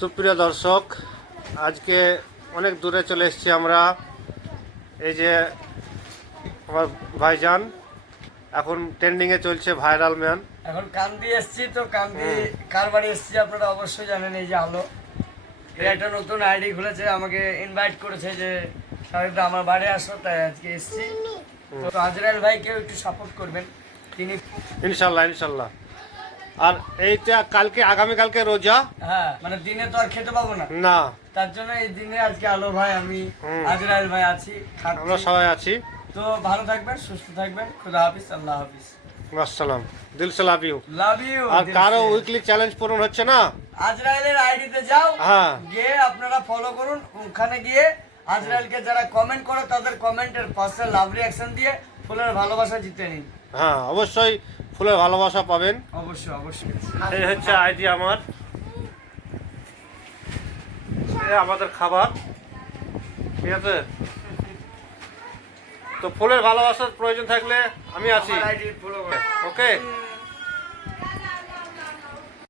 সুপ্রিয় দর্শক, আজকে অনেক দূরে চলে এসেছি আমরা। এই যে আমার ভাইজান এখন ট্রেন্ডিংয়ে চলছে, ভাইরাল ম্যান। এখন কান্দি এসছি, তো কান্দি কার বাড়ি এসছি আপনারা অবশ্যই জানেন। এই যে আলো, এর একটা নতুন আইডি খুলেছে, আমাকে ইনভাইট করেছে যে সাহেবদা আমার বাড়ি আসো, তাই আজকে এসছি। তো আজরাইল ভাইকেও একটু সাপোর্ট করবেন, তিনি ইনশাল্লাহ ইনশাল্লাহ। আর এইটা কালকে, আগামীকালকে রোজা। হ্যাঁ, মানে দিনে তো আর খেতে পাবো না, না, তার জন্য এই দিনে আজকে আলো ভাই, আমি আজরাইল ভাই আছি, আমরা সবাই আছি। তো ভালো থাকবেন, সুস্থ থাকবেন, খুদা হাফিজ, আল্লাহ হাফিজ, আসসালাম, দিল সে লাভ ইউ। Love you. আর কারো উইকলি চ্যালেঞ্জ পূরণ হচ্ছে না, আজরাইলের আইডিতে যাও, হ্যাঁ গিয়ে আপনারা ফলো করুন। ওখানে গিয়ে আজরাইলকে যারা কমেন্ট করে তাদের কমেন্টের পাশে লাভ রিঅ্যাকশন দিয়ে ফুলের ভালোবাসা জিতে নিন। হ্যাঁ, অবশ্যই ফুলের ভালোবাসা পাবেন। অবশ্যই অবশ্যই। এই হচ্ছে আইডি আমার, এই আমাদের খাবার, ঠিক আছে। তো ফুলের ভালোবাসার প্রয়োজন থাকলে আমি আছি, আমার আইডি ফলো করে। ওকে।